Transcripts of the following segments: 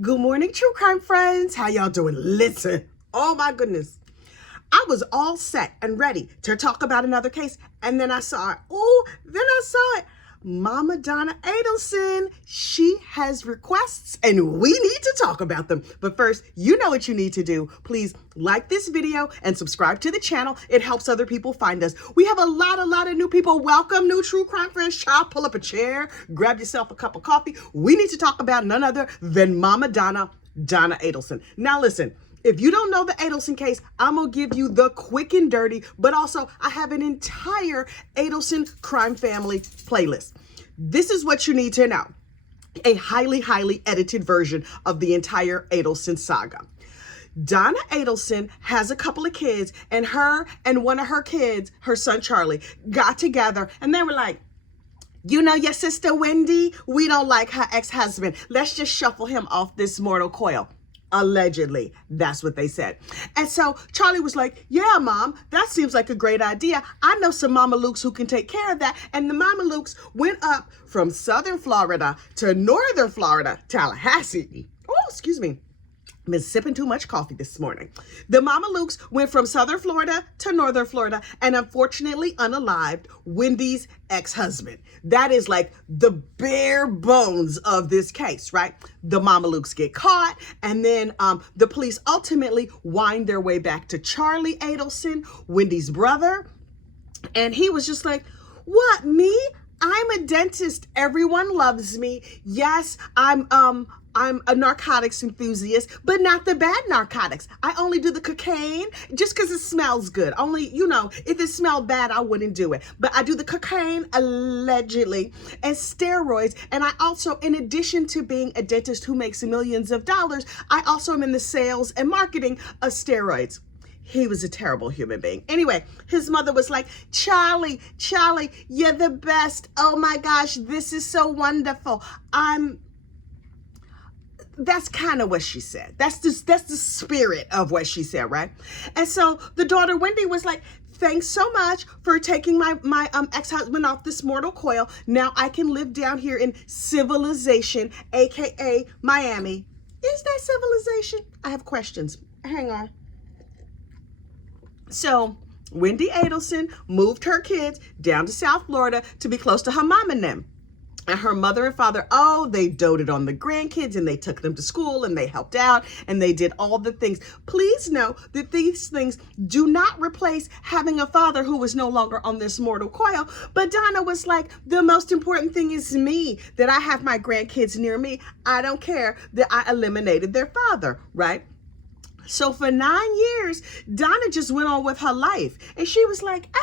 Good morning, true crime friends. How y'all doing? Listen, oh my goodness. I was all set and ready to talk about another case, and then I saw it. Mama Donna Adelson, she has requests, and we need to talk about them. But first, you know what you need to do. Please like this video and subscribe to the channel. It helps other people find us. We have a lot of new people. Welcome, new true crime friends. Child, pull up a chair, grab yourself a cup of coffee. We need to talk about none other than Mama Donna Adelson. Now listen, if you don't know the Adelson case, I'm going to give you the quick and dirty, but also I have an entire Adelson crime family playlist. This is what you need to know. A highly edited version of the entire Adelson saga. Donna Adelson has a couple of kids, and her and one of her kids, her son Charlie, got together and they were like, you know your sister Wendy? We don't like her ex-husband. Let's just shuffle him off this mortal coil. Allegedly, that's what they said. And so Charlie was like, yeah, Mom, that seems like a great idea. I know some Mamalukes who can take care of that. And the Mamalukes went up from southern Florida to northern Florida, Tallahassee. Oh, excuse me. I've been sipping too much coffee this morning. The Mamalukes went from southern Florida to northern Florida and unfortunately unalived Wendy's ex-husband. That is like the bare bones of this case, right? The Mamalukes get caught, and then the police ultimately wind their way back to Charlie Adelson, Wendy's brother. And he was just like, what, me? I'm a dentist. Everyone loves me. Yes, I'm a narcotics enthusiast, but not the bad narcotics. I only do the cocaine just because it smells good. Only, if it smelled bad, I wouldn't do it. But I do the cocaine, allegedly, and steroids. And I also, in addition to being a dentist who makes millions of dollars, I also am in the sales and marketing of steroids. He was a terrible human being. Anyway, his mother was like, Charlie, you're the best. Oh my gosh, this is so wonderful. That's kind of what she said. That's the spirit of what she said, right? And so the daughter Wendy was like, thanks so much for taking my ex-husband off this mortal coil. Now I can live down here in civilization, aka Miami. Is that civilization? I have questions. Hang on. So Wendy Adelson moved her kids down to South Florida to be close to her mom and them. And her mother and father, they doted on the grandkids and they took them to school and they helped out and they did all the things. Please know that these things do not replace having a father who was no longer on this mortal coil. But Donna was like, the most important thing is me, that I have my grandkids near me. I don't care that I eliminated their father, right? So for 9 years, Donna just went on with her life. And she was like,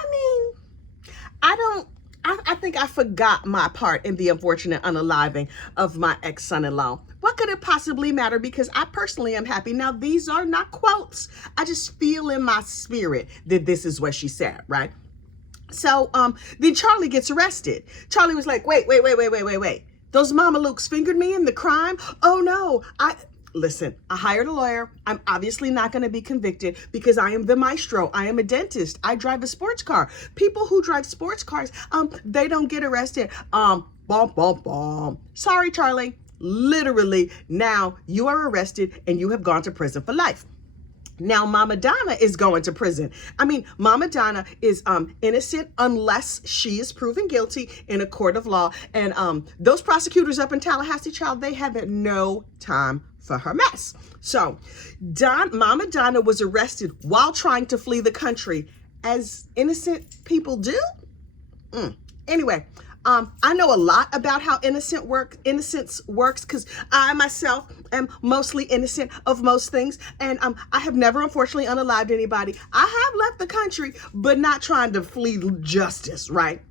I think I forgot my part in the unfortunate unaliving of my ex-son-in-law. What could it possibly matter? Because I personally am happy. Now, these are not quotes. I just feel in my spirit that this is what she said, right? So then Charlie gets arrested. Charlie was like, wait. Those Mamalukes fingered me in the crime? Oh no, Listen, I hired a lawyer. I'm obviously not going to be convicted because I am the maestro. I am a dentist. I drive a sports car. People who drive sports cars, they don't get arrested. Sorry, Charlie. Literally, now you are arrested and you have gone to prison for life. Now, Mama Donna is going to prison. Mama Donna is innocent unless she is proven guilty in a court of law. And those prosecutors up in Tallahassee, child, they have no time for her mess. So Mama Donna was arrested while trying to flee the country, as innocent people do. Anyway, I know a lot about how innocence works because I myself am mostly innocent of most things. And I have never, unfortunately, unalived anybody. I have left the country, but not trying to flee justice, right?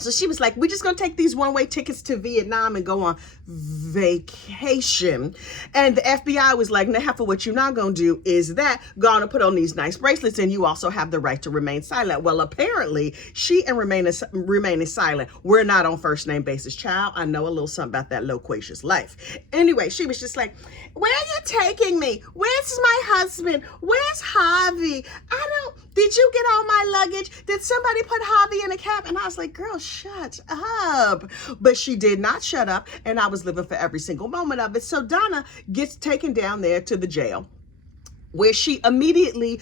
So she was like, we're just going to take these one-way tickets to Vietnam and go on vacation. And the FBI was like, now, half of what you're not going to do is that, go on and put on these nice bracelets, and you also have the right to remain silent. Well, apparently, she and remaining silent, we're not on first name basis, child. I know a little something about that loquacious life. Anyway, she was just like, where are you taking me? Where's my husband? Where's Harvey? Did you get all my luggage? Did somebody put Harvey in a cab? And I was like, girl, shut up. But she did not shut up. And I was was living for every single moment of it. So Donna gets taken down there to the jail, where she immediately,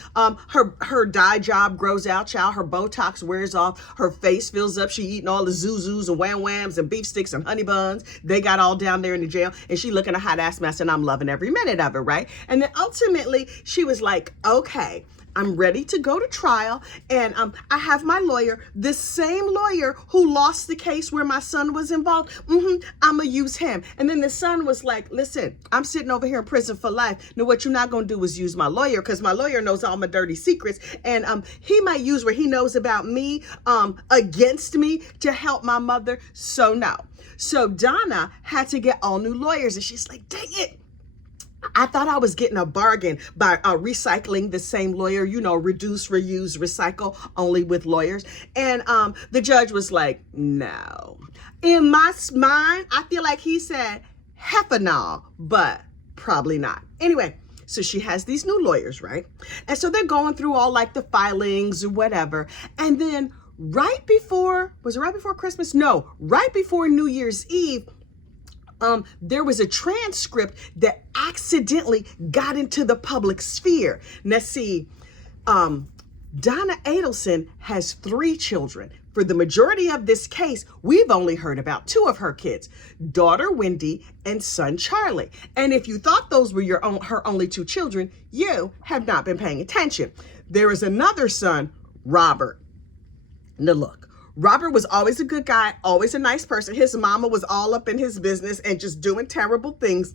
her dye job grows out, child. Her Botox wears off. Her face fills up. She eating all the zuzus and wham whams and beef sticks and honey buns. They got all down there in the jail. And she looking a hot ass mess, and I'm loving every minute of it, right? And then ultimately, she was like, okay, I'm ready to go to trial, and I have my lawyer, the same lawyer who lost the case where my son was involved. I'm gonna use him. And then the son was like, listen, I'm sitting over here in prison for life. Now what you're not gonna do is use my lawyer, because my lawyer knows all my dirty secrets, and he might use what he knows about me against me to help my mother. So no. So Donna had to get all new lawyers, and she's like, dang it, I thought I was getting a bargain by recycling the same lawyer, you know, reduce, reuse, recycle, only with lawyers. And the judge was like, no. In my mind, I feel like he said, heffa no, but probably not. Anyway, so she has these new lawyers, right? And so they're going through all like the filings or whatever. And then right before, was it right before Christmas? No, right before New Year's Eve, there was a transcript that accidentally got into the public sphere. Now see, Donna Adelson has 3 children. For the majority of this case, we've only heard about 2 of her kids, daughter Wendy and son Charlie. And if you thought those were her only 2 children, you have not been paying attention. There is another son, Robert. Now look, Robert was always a good guy, always a nice person. His mama was all up in his business and just doing terrible things.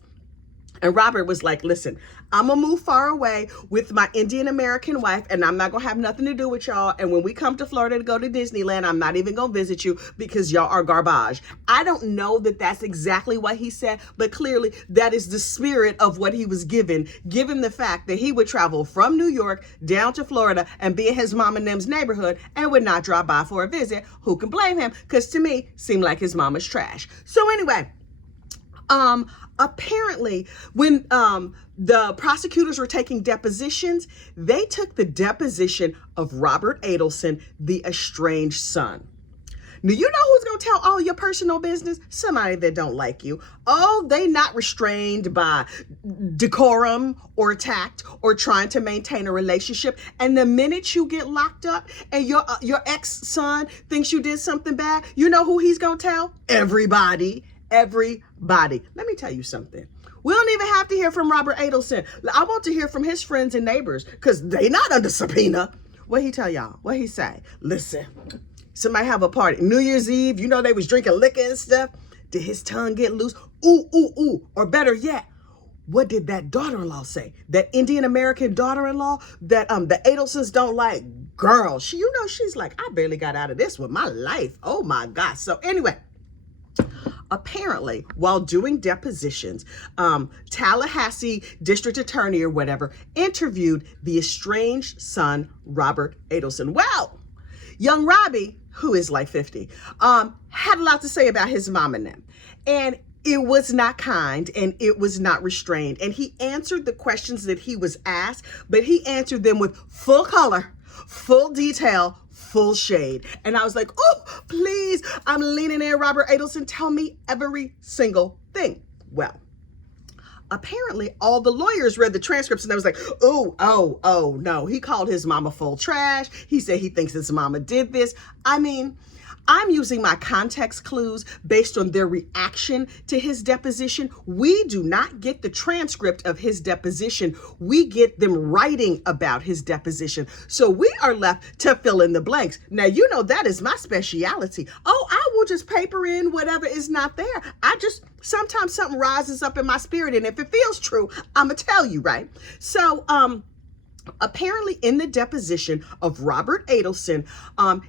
And Robert was like, listen, I'm going to move far away with my Indian American wife, and I'm not going to have nothing to do with y'all. And when we come to Florida to go to Disneyland, I'm not even going to visit you because y'all are garbage. I don't know that that's exactly what he said, but clearly that is the spirit of what he was given the fact that he would travel from New York down to Florida and be in his mom and them's neighborhood and would not drop by for a visit. Who can blame him? Because to me, seemed like his mama's trash. So anyway, apparently when the prosecutors were taking depositions, they took the deposition of Robert Adelson, the estranged son. Now, you know who's going to tell all your personal business? Somebody that don't like you. Oh, they not restrained by decorum or tact or trying to maintain a relationship. And the minute you get locked up and your ex-son thinks you did something bad, you know who he's going to tell? Everybody. Everybody. Let me tell you something. We don't even have to hear from Robert Adelson. I want to hear from his friends and neighbors because they not under subpoena. What he tell y'all? What he say? Listen, somebody have a party. New Year's Eve, you know they was drinking liquor and stuff. Did his tongue get loose? Ooh, ooh, ooh. Or better yet, what did that daughter-in-law say? That Indian American daughter-in-law that the Adelsons don't like? Girl, she's like, I barely got out of this with my life. Oh my gosh. So anyway, apparently, while doing depositions, Tallahassee district attorney or whatever interviewed the estranged son, Robert Adelson. Well, young Robbie, who is like 50, had a lot to say about his mom and them. And it was not kind and it was not restrained. And he answered the questions that he was asked, but he answered them with full color, full detail, full shade. And I was like, oh, please, I'm leaning in, Robert Adelson, tell me every single thing. Well, apparently all the lawyers read the transcripts and they was like, oh, no. He called his mama full trash. He said he thinks his mama did this. I mean, I'm using my context clues based on their reaction to his deposition. We do not get the transcript of his deposition. We get them writing about his deposition. So we are left to fill in the blanks. Now, you know, that is my speciality. Oh, I will just paper in whatever is not there. Sometimes something rises up in my spirit. And if it feels true, I'm going to tell you, right? So, apparently in the deposition of Robert Adelson,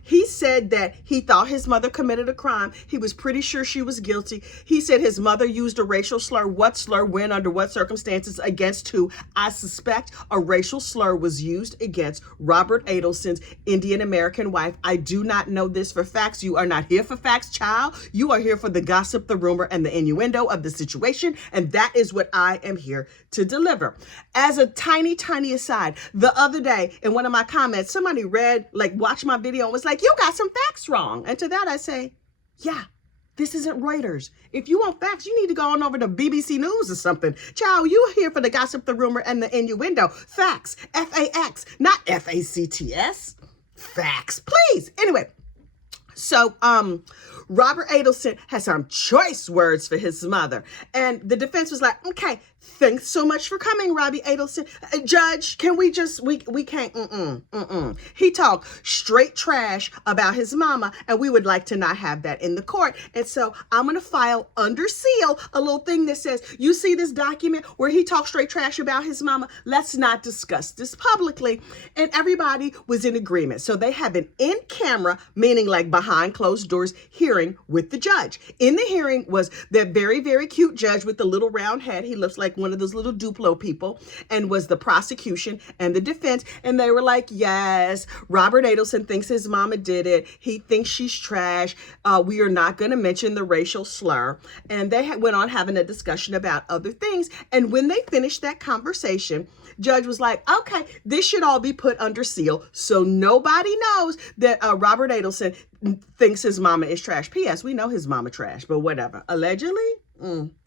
he said that he thought his mother committed a crime. He was pretty sure she was guilty. He said his mother used a racial slur. What slur, when, under what circumstances, against who? I suspect a racial slur was used against Robert Adelson's Indian American wife. I do not know this for facts. You are not here for facts, child. You are here for the gossip, the rumor, and the innuendo of the situation. And that is what I am here to deliver. As a tiny, tiny aside, the other day in one of my comments, somebody watched my video and was like, you got some facts wrong. And to that I say, yeah, This isn't Reuters. If you want facts, you need to go on over to BBC News or something. Child, you here for the gossip, the rumor, and the innuendo. Facts. F-A-X, not F-A-C-T-S. Facts, please. Anyway, so Robert Adelson has some choice words for his mother. And the defense was like, okay, thanks so much for coming, Robbie Adelson. Judge, can we just, we can't, He talked straight trash about his mama, and we would like to not have that in the court. And so I'm going to file under seal a little thing that says, you see this document where he talked straight trash about his mama? Let's not discuss this publicly. And everybody was in agreement. So they have an in-camera, meaning like behind closed doors, hearing with the judge. In the hearing was that very, very cute judge with the little round head. He looks like one of those little Duplo people, and was the prosecution and the defense. And they were like, yes, Robert Adelson thinks his mama did it. He thinks she's trash. We are not going to mention the racial slur. And they went on having a discussion about other things. And when they finished that conversation, judge was like, okay, this should all be put under seal so nobody knows that Robert Adelson thinks his mama is trash. P.S. We know his mama trash, but whatever. Allegedly?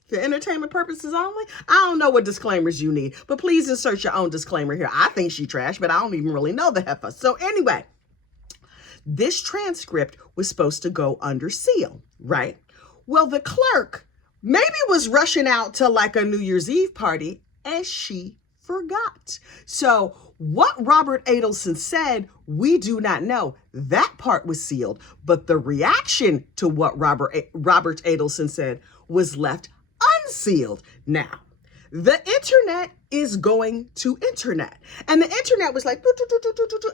For entertainment purposes only? I don't know what disclaimers you need, but please insert your own disclaimer here. I think she trash, but I don't even really know the heifer. So anyway, this transcript was supposed to go under seal, right? Well, the clerk maybe was rushing out to like a New Year's Eve party, and she forgot. So what Robert Adelson said, we do not know. That part was sealed, but the reaction to what Robert Adelson said was left unsealed. Now, the internet is going to internet. And the internet was like,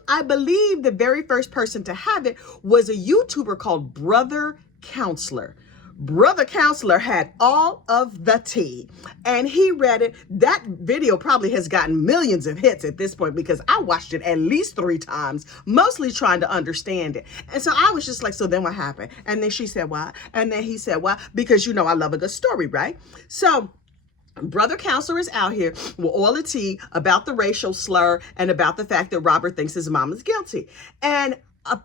I believe the very first person to have it was a YouTuber called Brother Counselor. Brother Counselor had all of the tea, and he read it. That video probably has gotten millions of hits at this point because I watched it at least 3 times, mostly trying to understand it. And so I was just like, so then what happened? And then she said, why? And then he said, why? Because, you know, I love a good story, right? So Brother Counselor is out here with all the tea about the racial slur and about the fact that Robert thinks his mom is guilty. And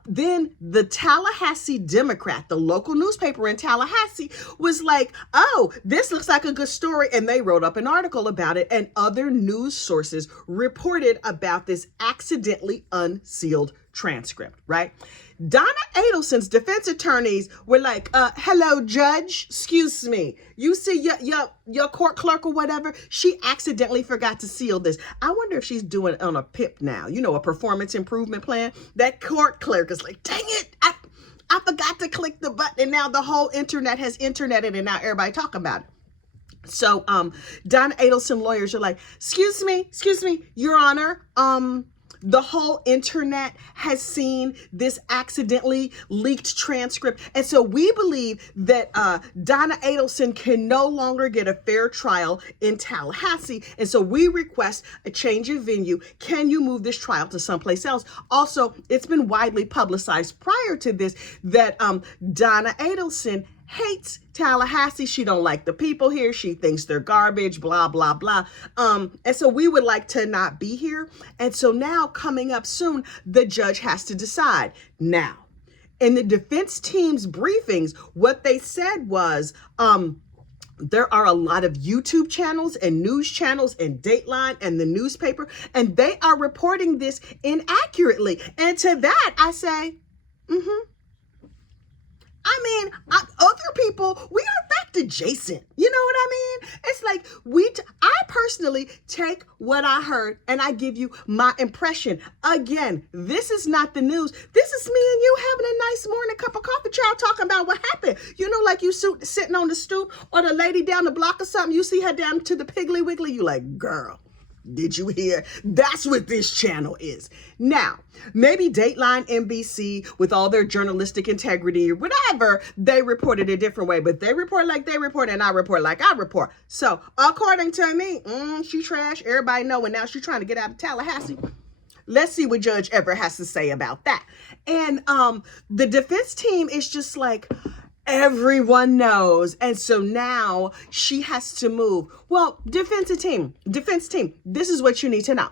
then the Tallahassee Democrat, the local newspaper in Tallahassee, was like, oh, this looks like a good story. And they wrote up an article about it. And other news sources reported about this accidentally unsealed transcript, right? Donna Adelson's defense attorneys were like, hello, judge, excuse me. You see your court clerk or whatever, she accidentally forgot to seal this. I wonder if she's doing it on a PIP now, you know, a performance improvement plan. That court clerk is like, dang it, I forgot to click the button, and now the whole internet has interneted, and now everybody talking about it. So Donna Adelson lawyers are like, excuse me, Your Honor, the whole internet has seen this accidentally leaked transcript. And so we believe that Donna Adelson can no longer get a fair trial in Tallahassee. And so we request a change of venue. Can you move this trial to someplace else? Also, it's been widely publicized prior to this that Donna Adelson hates Tallahassee. She don't like the people here. She thinks they're garbage, blah, blah, blah. And so we would like to not be here. And so now coming up soon, the judge has to decide. Now, in the defense team's briefings, what they said was, there are a lot of YouTube channels and news channels and Dateline and the newspaper, and they are reporting this inaccurately. And to that, I say, I mean, other people, we are fact adjacent. You know what I mean? It's like I personally take what I heard and I give you my impression. Again, this is not the news. This is me and you having a nice morning cup of coffee, child, talking about what happened. You know, like you sitting on the stoop, or the lady down the block or something, you see her down to the Piggly Wiggly, you like, girl, did you hear? That's what this channel is. Now, maybe Dateline, NBC, with all their journalistic integrity or whatever, they reported a different way, but they report like they report and I report like I report. So according to me, she trash. Everybody know, and now she's trying to get out of Tallahassee. Let's see what Judge Everett has to say about that. And the defense team is just like, everyone knows. And so now she has to move. Well, defense team, this is what you need to know.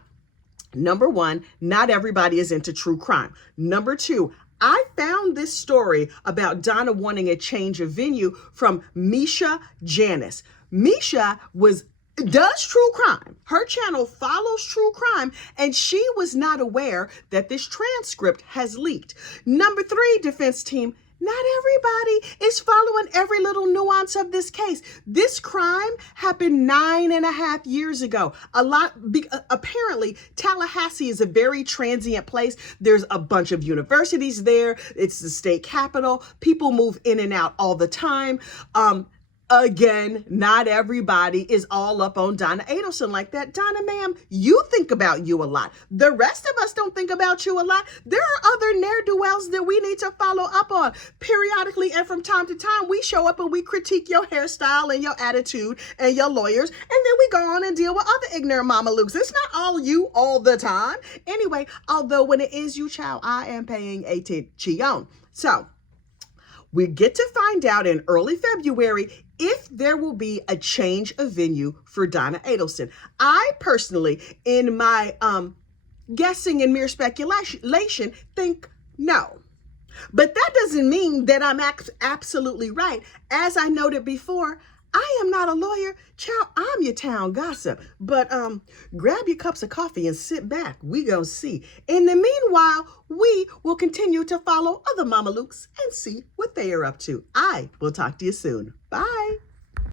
Number one, not everybody is into true crime. Number two, I found this story about Donna wanting a change of venue from Misha Janis. Misha does true crime. Her channel follows true crime, and she was not aware that this transcript has leaked. Number 3, defense team, not everybody is following every little nuance of this case. This crime happened 9.5 years ago. Apparently, Tallahassee is a very transient place. There's a bunch of universities there. It's the state capital. People move in and out all the time. Again, not everybody is all up on Donna Adelson like that. Donna, ma'am, you think about you a lot. The rest of us don't think about you a lot. There are other ne'er-do-wells that we need to follow up on. Periodically and from time to time, we show up and we critique your hairstyle and your attitude and your lawyers, and then we go on and deal with other ignorant mamalukes. It's not all you all the time. Anyway, although when it is you, child, I am paying attention. So, we get to find out in early February if there will be a change of venue for Donna Adelson. I personally, in my guessing and mere speculation, think no. But that doesn't mean that I'm absolutely right. As I noted before, I am not a lawyer. Child, I'm your town gossip. But grab your cups of coffee and sit back. We gonna see. In the meanwhile, we will continue to follow other mamalukes and see what they are up to. I will talk to you soon. Bye.